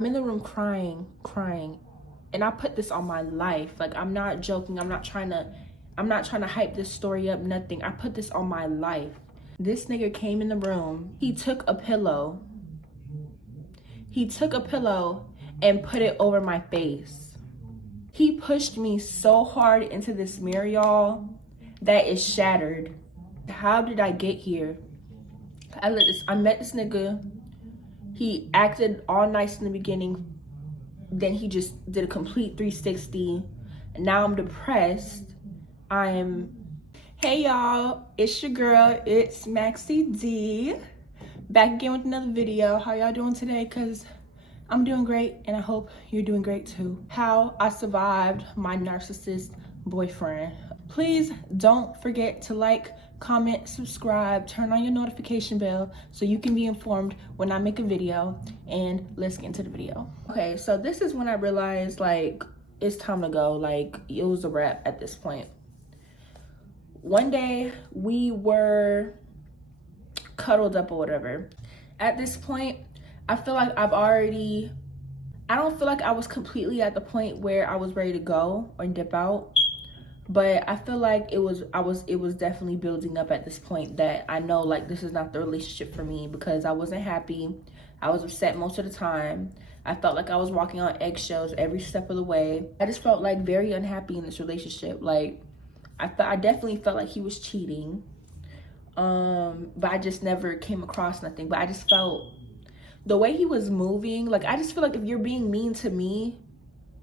I'm in the room crying. And I put this on my life. Like, I'm not joking. I'm not trying to hype this story up, nothing. I put this on my life. This nigga came in the room. He took a pillow. And put it over my face. He pushed me so hard into this mirror, y'all, that it shattered. How did I get here? I met this nigga. He acted all nice in the beginning. Then he just did a complete 360. And now I'm depressed. Hey y'all, it's your girl, it's Maxie D. Back again with another video. How y'all doing today? Cause I'm doing great and I hope you're doing great too. How I survived my narcissist boyfriend. Please don't forget to like, comment, subscribe, turn on your notification bell so you can be informed when I make a video. And let's get into the video. Okay, so this is when I realized like it's time to go. Like it was a wrap at this point. One day we were cuddled up or whatever. At this point, I feel like I don't feel like I was completely at the point where I was ready to go or dip out. But I feel like it was definitely building up at this point that I know like this is not the relationship for me, because I wasn't happy. I was upset most of the time. I felt like I was walking on eggshells every step of the way. I just felt like very unhappy in this relationship. Like I definitely felt like he was cheating. But I just never came across nothing. But I just felt the way he was moving, like I just feel like if you're being mean to me,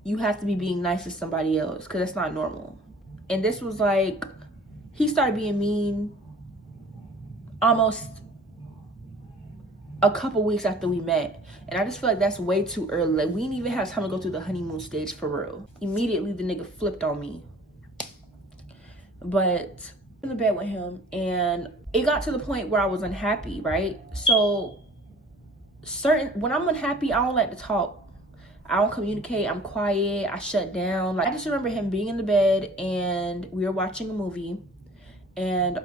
you have to be being nice to somebody else, because that's not normal. And this was like, he started being mean almost a couple weeks after we met. And I just feel like that's way too early. Like we didn't even have time to go through the honeymoon stage for real. Immediately the nigga flipped on me. But in the bed with him, and it got to the point where I was unhappy, right? So when I'm unhappy, I don't like to talk. I don't communicate. I'm quiet. I shut down. Like I just remember him being in the bed and we were watching a movie, and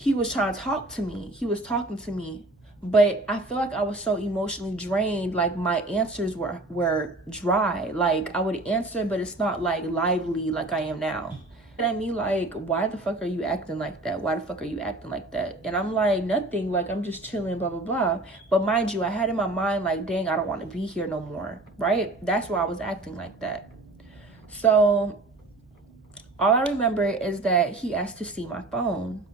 he was trying to talk to me. He was talking to me, but I feel like I was so emotionally drained. Like my answers were dry. Like I would answer, but it's not like lively like I am now. And I mean, like, why the fuck are you acting like that? Why the fuck are you acting like that? And I'm like, nothing, like, I'm just chilling, blah, blah, blah. But mind you, I had in my mind, like, dang, I don't want to be here no more, right? That's why I was acting like that. So all I remember is that he asked to see my phone.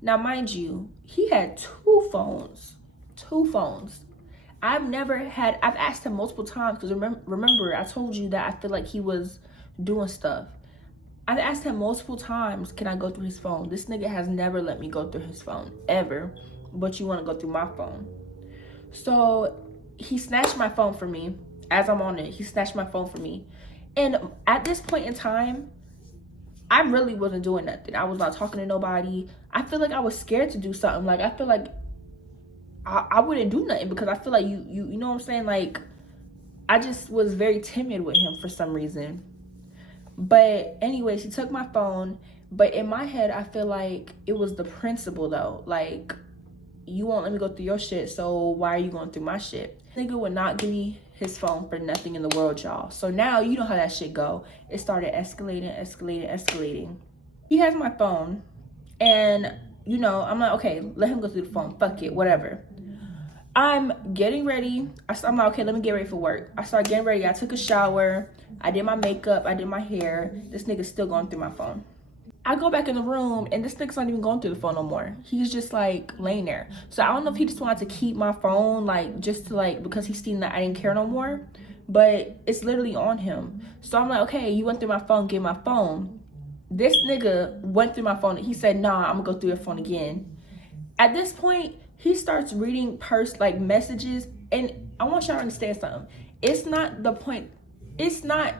Now, mind you, he had two phones. I've asked him multiple times, because remember, I told you that I feel like he was doing stuff. I've asked him multiple times, can I go through his phone? This nigga has never let me go through his phone, ever. But you want to go through my phone. So he snatched my phone from me. As I'm on it, he snatched my phone from me. And at this point in time, I really wasn't doing nothing. I was not talking to nobody. I feel like I was scared to do something. Like, I feel like I wouldn't do nothing, because I feel like you know what I'm saying? Like, I just was very timid with him for some reason. But anyways, he took my phone. But in my head, I feel like it was the principle though. Like, you won't let me go through your shit, so why are you going through my shit? Nigga would not give me his phone for nothing in the world, y'all. So now you know how that shit go. It started escalating. He has my phone, and you know, I'm like, okay, let him go through the phone. Fuck it, whatever. I'm getting ready. I'm like, okay, let me get ready for work. I started getting ready. I took a shower. I did my makeup. I did my hair. This nigga's still going through my phone. I go back in the room, and this nigga's not even going through the phone no more. He's just like laying there. So I don't know if he just wanted to keep my phone, like just to like, because he's seen that I didn't care no more. But it's literally on him. So I'm like, okay, you went through my phone, get my phone. This nigga went through my phone. He said, nah, I'm gonna go through your phone again. At this point, he starts reading messages, and I want y'all to understand something. It's not the point. It's not.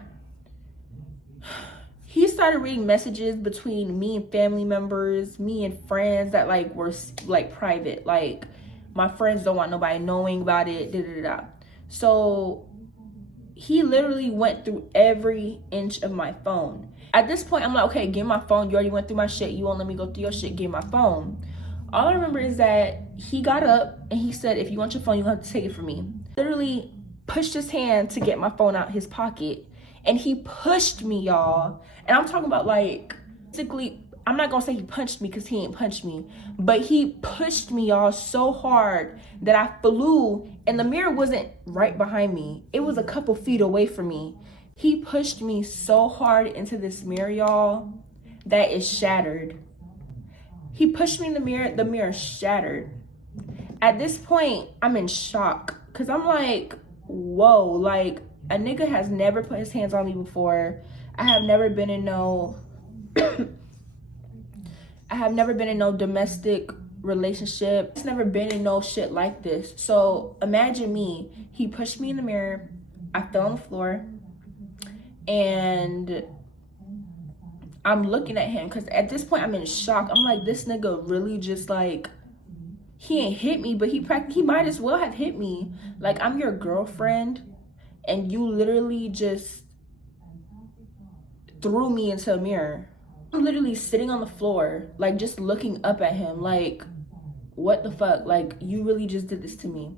He started reading messages between me and family members, me and friends that like were like private. Like my friends don't want nobody knowing about it. So he literally went through every inch of my phone. At this point, I'm like, okay, give my phone. You already went through my shit. You won't let me go through your shit. Give my phone. All I remember is that he got up and he said, if you want your phone, you're gonna have to take it from me. Literally pushed his hand to get my phone out his pocket. And he pushed me, y'all. And I'm talking about, like, basically, I'm not gonna say he punched me because he ain't punched me, but he pushed me, y'all, so hard that I flew, and the mirror wasn't right behind me. It was a couple feet away from me. He pushed me so hard into this mirror, y'all, that it shattered. He pushed me in the mirror shattered. At this point, I'm in shock because I'm like, whoa, like, a nigga has never put his hands on me before. I have never been in no domestic relationship. It's never been in no shit like this. So imagine me. He pushed me in the mirror. I fell on the floor. And I'm looking at him because at this point I'm in shock. I'm like, this nigga really just, like, he ain't hit me, but he might as well have hit me. Like, I'm your girlfriend and you literally just threw me into a mirror. I'm literally sitting on the floor, like, just looking up at him, like, what the fuck? Like, you really just did this to me.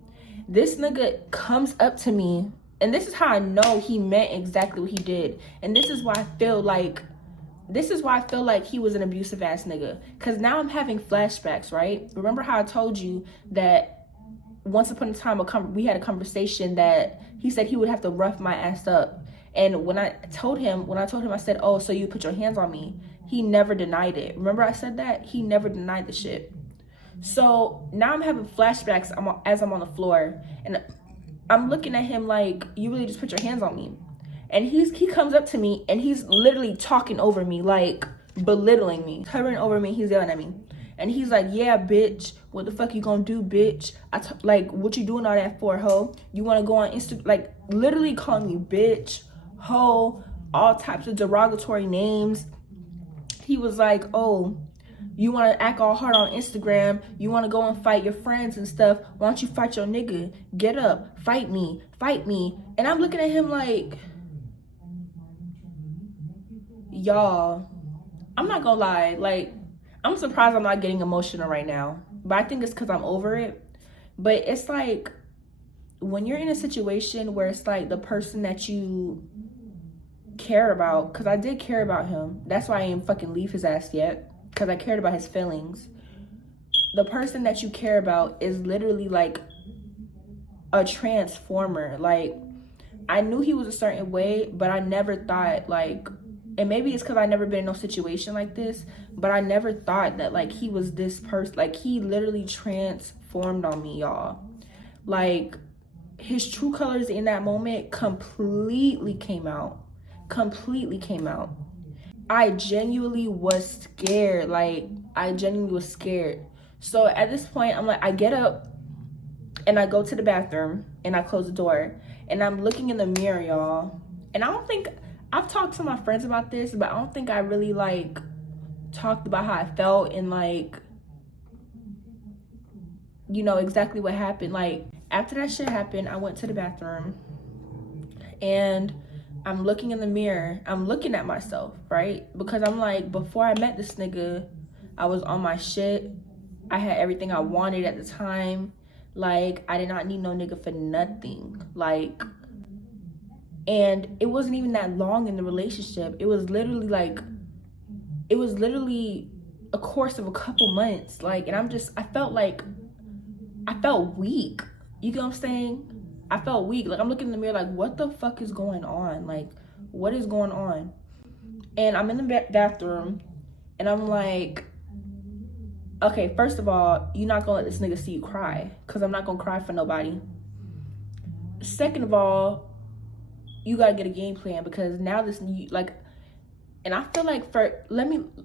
This nigga comes up to me, and this is how I know he meant exactly what he did. And this is why I feel like he was an abusive ass nigga. Cause now I'm having flashbacks, right? Remember how I told you that once upon a time we had a conversation that he said he would have to rough my ass up. And when I told him, I said, oh, so you put your hands on me. He never denied it. Remember I said that? He never denied the shit. So now I'm having flashbacks as I'm on the floor. And I'm looking at him like, you really just put your hands on me. And he comes up to me and he's literally talking over me, like belittling me, hovering over me. He's yelling at me. And he's like, yeah, bitch, what the fuck you gonna do, bitch? Like, what you doing all that for, ho? You wanna go on Instagram? Like, literally calling me bitch, ho, all types of derogatory names. He was like, oh, you want to act all hard on Instagram, you want to go and fight your friends and stuff, why don't you fight your nigga? Get up, fight me. And I'm looking at him like, y'all, I'm not gonna lie, like, I'm surprised I'm not getting emotional right now, but I think it's because I'm over it. But it's like, when you're in a situation where it's like the person that you care about, because I did care about him, that's why I didn't fucking leave his ass yet, because I cared about his feelings. The person that you care about is literally like a transformer. Like, I knew he was a certain way, but I never thought, like, and maybe it's because I never been in no situation like this, but I never thought that, like, he was this person. Like, he literally transformed on me, y'all. Like, his true colors in that moment completely came out. I genuinely was scared. Like, I genuinely was scared. So at this point, I'm like, I get up and I go to the bathroom and I close the door and I'm looking in the mirror, y'all. And I don't think, I've talked to my friends about this, but I don't think I really, like, talked about how I felt and, like, you know, exactly what happened. Like, after that shit happened, I went to the bathroom and I'm looking in the mirror. I'm looking at myself, right? Because I'm like, before I met this nigga, I was on my shit. I had everything I wanted at the time. Like, I did not need no nigga for nothing. Like, and it wasn't even that long in the relationship. It was literally a course of a couple months. Like, and I felt weak. You get what I'm saying? I felt weak. Like, I'm looking in the mirror like, what the fuck is going on? Like, what is going on? And I'm in the bathroom and I'm like, okay, first of all, you're not gonna let this nigga see you cry, because I'm not gonna cry for nobody. Second of all, you gotta get a game plan, because now and I feel like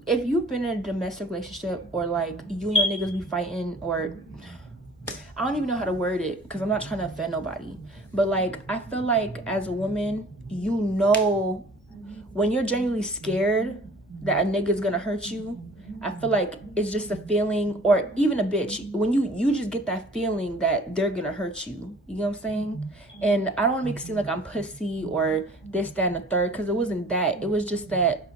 if you've been in a domestic relationship, or like you and your niggas be fighting, or I don't even know how to word it because I'm not trying to offend nobody, but like, I feel like as a woman, you know, when you're genuinely scared that a nigga's gonna hurt you, I feel like it's just a feeling, or even a bitch, when you just get that feeling that they're gonna hurt you. You know what I'm saying? And I don't want to make it seem like I'm pussy or this, that, and the third, because it wasn't that. It was just that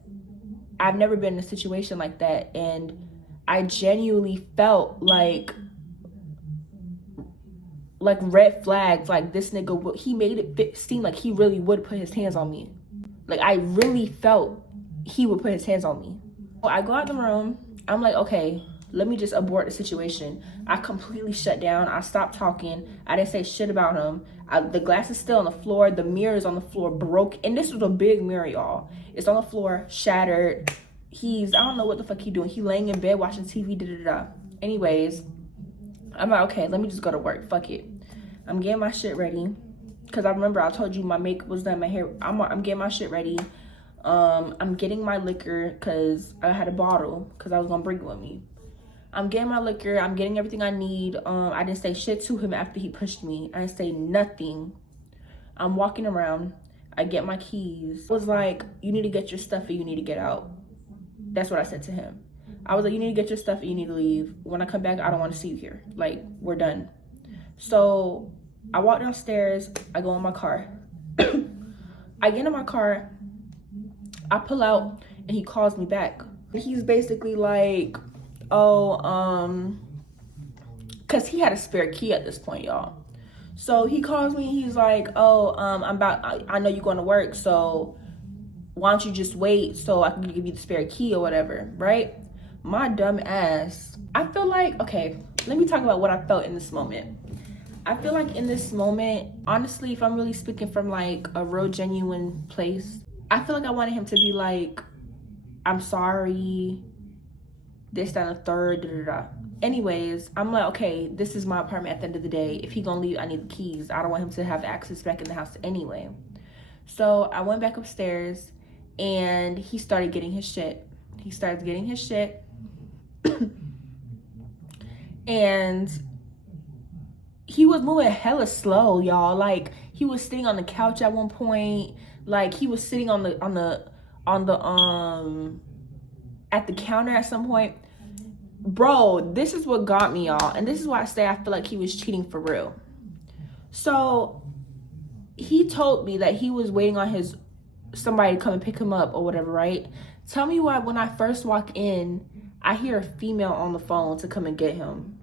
I've never been in a situation like that, and I genuinely felt like like red flags. Like this nigga, he made it seem like he really would put his hands on me. Like I really felt he would put his hands on me. I go out the room. I'm like, okay, let me just abort the situation. I completely shut down. I stopped talking. I didn't say shit about him. The glass is still on the floor. The mirror is on the floor, broke. And this was a big mirror, y'all. It's on the floor, shattered. I don't know what the fuck he doing. He laying in bed watching TV, da-da-da. Anyways, I'm like, okay, let me just go to work. Fuck it. I'm getting my shit ready. Because I remember I told you my makeup was done, my hair. I'm getting my shit ready. I'm getting my liquor because I had a bottle because I was going to bring it with me. I'm getting my liquor. I'm getting everything I need. I didn't say shit to him after he pushed me. I didn't say nothing. I'm walking around. I get my keys. I was like, you need to get your stuff and you need to get out. That's what I said to him. I was like, you need to get your stuff and you need to leave. When I come back, I don't want to see you here. Like, we're done. So I walk downstairs. I go in my car. I get in my car. I pull out and he calls me back. He's basically like, oh, because he had a spare key at this point, y'all. So he calls me. He's like, oh, I know you're going to work, so why don't you just wait so I can give you the spare key or whatever, right? My dumb ass. I feel like, okay, let me talk about what I felt in this moment. I feel like in this moment, honestly, if I'm really speaking from like a real genuine place, I feel like I wanted him to be like, I'm sorry, this, that, and the third, da-da-da. Anyways, I'm like, okay, this is my apartment at the end of the day. If he gonna leave, I need the keys. I don't want him to have access back in the house anyway. So I went back upstairs and he started getting his shit. He started getting his shit. And he was moving hella slow, y'all. Like, he was sitting on the couch at one point. Like, he was sitting on the at the counter at some point. Bro, this is what got me, y'all. And this is why I say I feel like he was cheating for real. So he told me that he was waiting on somebody to come and pick him up or whatever, right? Tell me why when I first walk in, I hear a female on the phone to come and get him.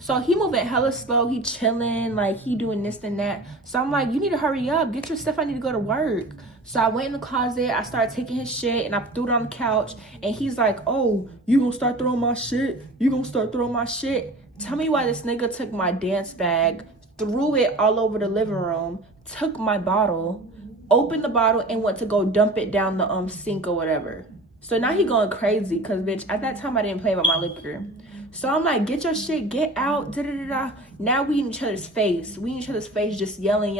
So he moving hella slow, he chilling, like he doing this and that. So I'm like, you need to hurry up, get your stuff, I need to go to work. So I went in the closet, I started taking his shit and I threw it on the couch. And he's like, oh, you gonna start throwing my shit? You gonna start throwing my shit? Tell me why this nigga took my dance bag, threw it all over the living room, took my bottle, opened the bottle and went to go dump it down the sink or whatever. So now he going crazy because, bitch, at that time I didn't play about my liquor. So I'm like, get your shit, get out, da-da-da-da. Now we in each other's face. We in each other's face just yelling.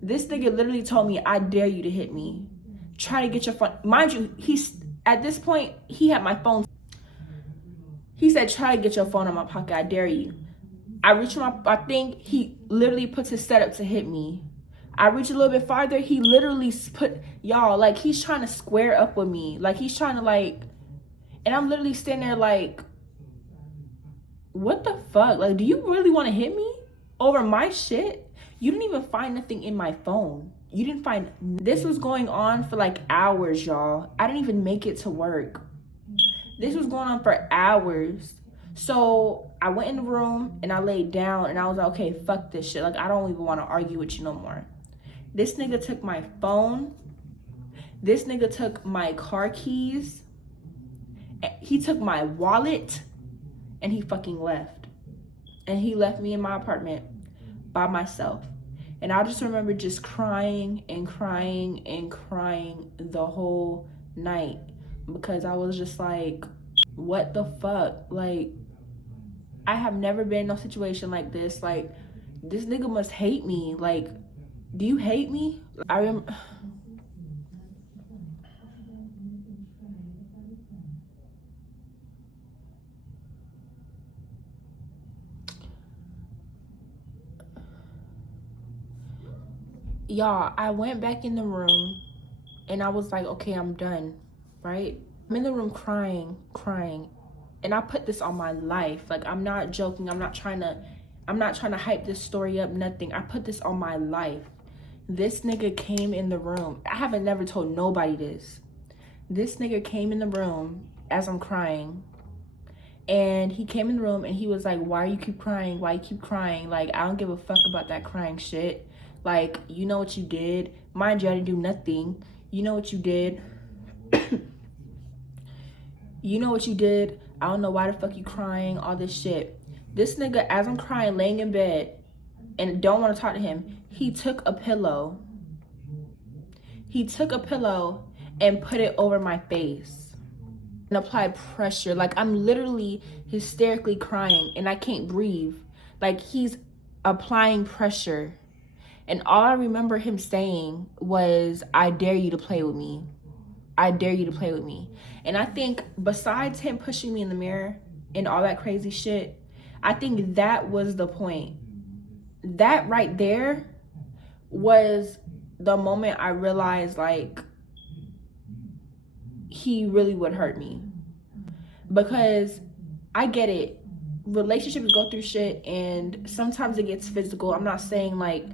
This nigga literally told me, I dare you to hit me. Try to get your phone. Mind you, at this point, he had my phone. He said, try to get your phone in my pocket, I dare you. I reach I think he literally puts his setup to hit me. I reach a little bit farther, he literally y'all, like he's trying to square up with me. Like he's trying to like, and I'm literally standing there like, what the fuck? Like, do you really want to hit me over my shit? You didn't even find nothing in my phone. You didn't find, this was going on for like hours, y'all. I didn't even make it to work. This was going on for hours. So I went in the room and I laid down and I was like, okay, fuck this shit. Like, I don't even want to argue with you no more. This nigga took my phone. This nigga took my car keys. He took my wallet and he fucking left. And he left me in my apartment by myself. And I just remember just crying and crying and crying the whole night because I was just like, what the fuck? Like, I have never been in a situation like this. Like, this nigga must hate me. Like, do you hate me? I remember. Y'all, I went back in the room and I was like, okay, I'm done, right? I'm in the room crying. And I put this on my life. Like, I'm not joking. I'm not trying to hype this story up, nothing. I put this on my life. This nigga came in the room. I haven't never told nobody this. This nigga came in the room as I'm crying. And he came in the room and he was like, why you keep crying? Why you keep crying? Like, I don't give a fuck about that crying shit. Like, you know what you did. Mind you, I didn't do nothing. You know what you did. You know what you did. I don't know why the fuck you crying, all this shit. This nigga, as I'm crying, laying in bed and don't want to talk to him, he took a pillow. He took a pillow and put it over my face and applied pressure. Like, I'm literally hysterically crying and I can't breathe. Like, he's applying pressure. And all I remember him saying was, I dare you to play with me. I dare you to play with me. And I think besides him pushing me in the mirror and all that crazy shit, I think that was the point. That right there was the moment I realized, like, he really would hurt me. Because I get it. Relationships go through shit and sometimes it gets physical. I'm not saying, like,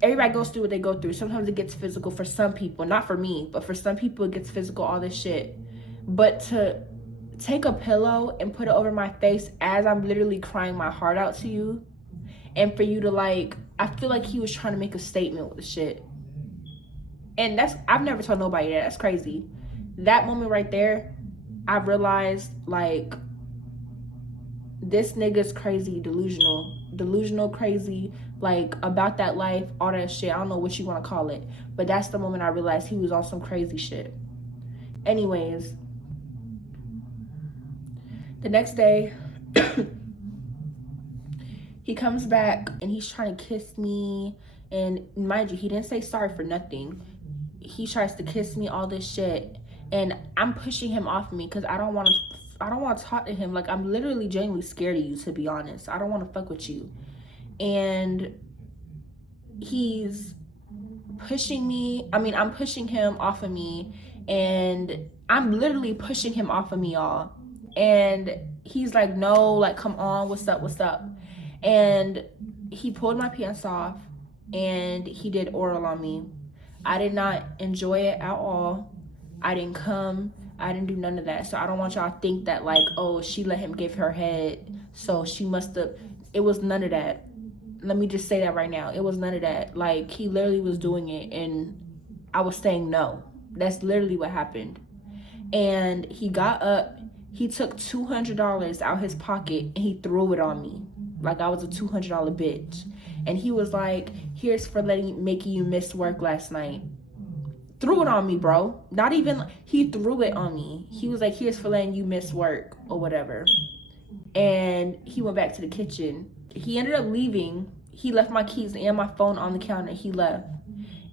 everybody goes through what they go through. Sometimes it gets physical for some people. Not for me, but for some people it gets physical, all this shit. But to take a pillow and put it over my face as I'm literally crying my heart out to you, and for you to, like, I feel like he was trying to make a statement with the shit. And I've never told nobody that. That's crazy. That moment right there, I realized, like, this nigga's crazy, delusional, crazy, like, about that life, all that shit. I don't know what you want to call it, but that's the moment I realized he was on some crazy shit. Anyways, the next day, he comes back and he's trying to kiss me, and mind you, he didn't say sorry for nothing. He tries to kiss me, all this shit, and I'm pushing him off of me because I don't want to talk to him. Like, I'm literally genuinely scared of you, to be honest. I don't want to fuck with you. And he's pushing me. I mean, I'm pushing him off of me, and I'm literally pushing him off of me, y'all. And he's like, no, like, come on, what's up? And he pulled my pants off and he did oral on me. I did not enjoy it at all. I didn't come. I didn't do none of that. So I don't want y'all to think that, like, oh, she let him give her head, so she must have. It was none of that. Let me just say that right now. It was none of that. Like, he literally was doing it and I was saying no. That's literally what happened. And he got up. He took $200 out his pocket and he threw it on me like I was a $200 bitch. And he was like, here's for making you miss work last night. Threw it on me, bro. Not even, he threw it on me. He was like, here's for letting you miss work or whatever. And he went back to the kitchen. He ended up leaving. He left my keys and my phone on the counter. He left.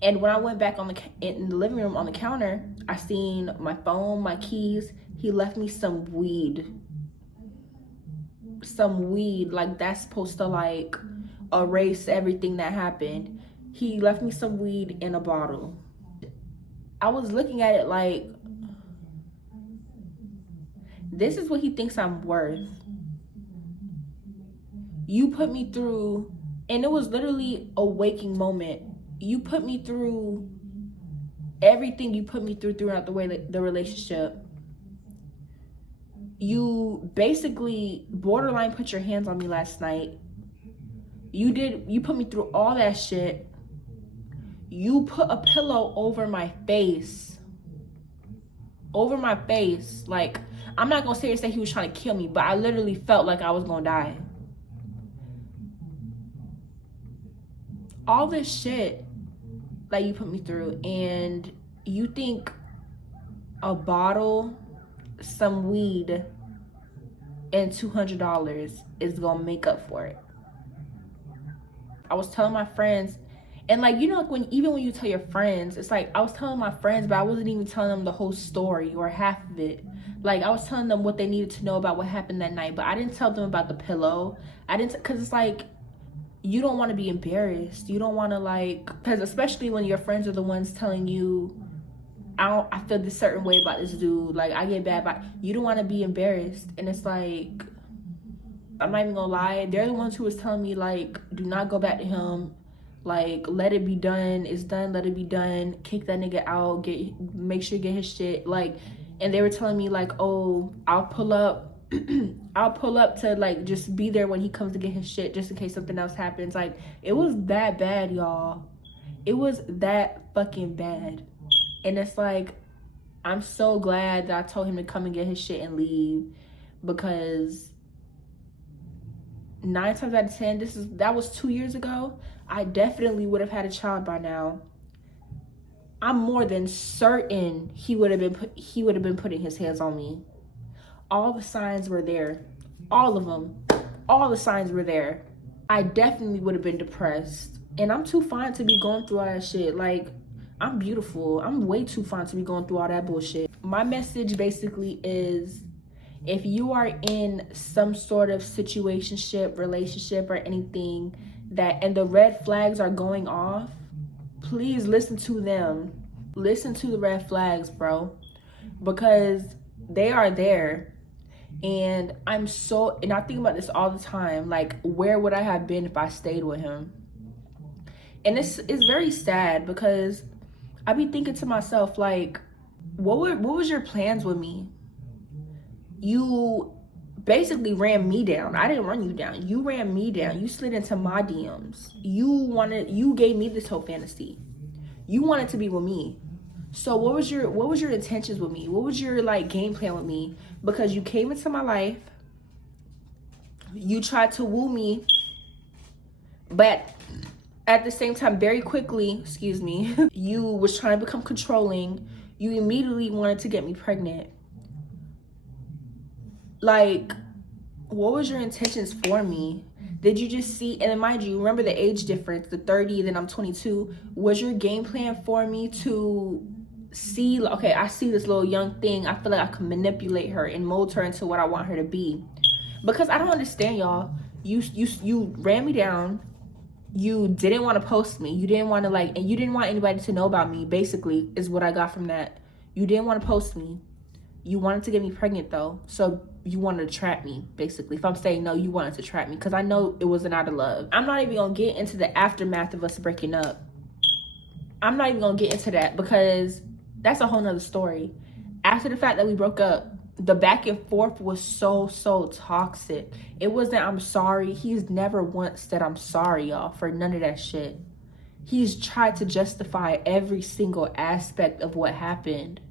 And when I went back in the living room on the counter, I seen my phone, my keys. He left me some weed. Some weed. Like, that's supposed to, like, erase everything that happened. He left me some weed in a bottle. I was looking at it like, this is what he thinks I'm worth. You put me through, and it was literally a waking moment. You put me through everything you put me through throughout the relationship. You basically borderline put your hands on me last night. You put me through all that shit. You put a pillow over my face. Over my face. Like, I'm not gonna sit here and say he was trying to kill me, but I literally felt like I was gonna die. All this shit that you put me through, and you think a bottle, some weed, and $200 is gonna make up for it. I was telling my friends, and, like, you know, like, even when you tell your friends, it's like I was telling my friends, but I wasn't even telling them the whole story or half of it. Like, I was telling them what they needed to know about what happened that night, but I didn't tell them about the pillow. Because it's like, you don't want to be embarrassed. You don't want to, like, because especially when your friends are the ones telling you, I feel this certain way about this dude. Like, I get bad vibes. You don't want to be embarrassed. And it's like, I'm not even gonna lie. They're the ones who was telling me, like, do not go back to him. Like, let it be done. It's done. Let it be done. Kick that nigga out. Make sure you get his shit. Like, and they were telling me like, oh, I'll pull up I'll pull up to like just be there when he comes to get his shit, just in case something else happens. Like, it was that bad, y'all. It was that fucking bad. And it's like, I'm so glad that I told him to come and get his shit and leave, because 9 times out of 10, that was 2 years ago. I definitely would have had a child by now. I'm more than certain he would have been putting his hands on me. All the signs were there. All of them. All the signs were there. I definitely would have been depressed. And I'm too fine to be going through all that shit. Like, I'm beautiful. I'm way too fine to be going through all that bullshit. My message basically is, if you are in some sort of situationship, relationship, or anything and the red flags are going off, please listen to them. Listen to the red flags, bro. Because they are there. And I think about this all the time. Like, where would I have been if I stayed with him? And it's very sad, because I be thinking to myself, like, what was your plans with me? You basically ran me down. I didn't run you down. You ran me down. You slid into my DMs. You gave me this whole fantasy. You wanted to be with me. So what was your intentions with me? What was your like game plan with me? Because you came into my life, you tried to woo me, but at the same time, very quickly, you was trying to become controlling. You immediately wanted to get me pregnant. Like, what was your intentions for me? Did you just see, and then mind you, remember the age difference, the 30, then I'm 22. Was your game plan for me to see, okay, I see this little young thing, I feel like I can manipulate her and mold her into what I want her to be? Because I don't understand, y'all. You ran me down. You didn't want to post me. You didn't want to and you didn't want anybody to know about me, basically, is what I got from that. You didn't want to post me. You wanted to get me pregnant, though. So you wanted to trap me, basically. If I'm saying no, you wanted to trap me, because I know it wasn't out of love. I'm not even going to get into the aftermath of us breaking up. I'm not even going to get into that, because that's a whole nother story. After the fact that we broke up, the back and forth was so toxic. It wasn't I'm sorry. He's never once said I'm sorry, y'all, for none of that shit. He's tried to justify every single aspect of what happened.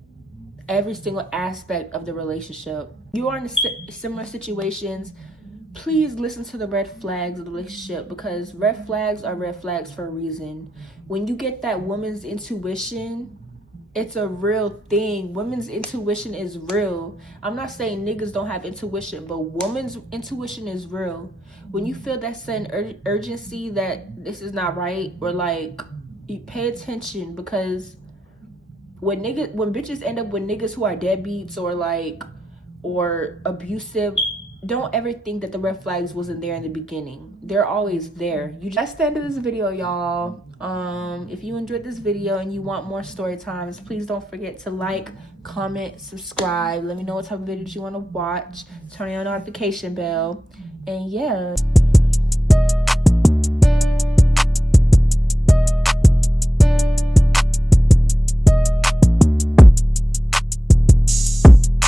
Every single aspect of the relationship. You are in similar situations. Please listen to the red flags of the relationship, because red flags are red flags for a reason. When you get that woman's intuition, it's a real thing. Women's intuition is real. I'm not saying niggas don't have intuition, but woman's intuition is real. When you feel that sudden urgency that this is not right, or like, you pay attention, because when bitches end up with niggas who are deadbeats or abusive, don't ever think that the red flags wasn't there in the beginning. They're always there. That's the end of this video, y'all. If you enjoyed this video and you want more story times, please don't forget to like, comment, subscribe. Let me know what type of videos you want to watch. Turn on the notification bell. And yeah.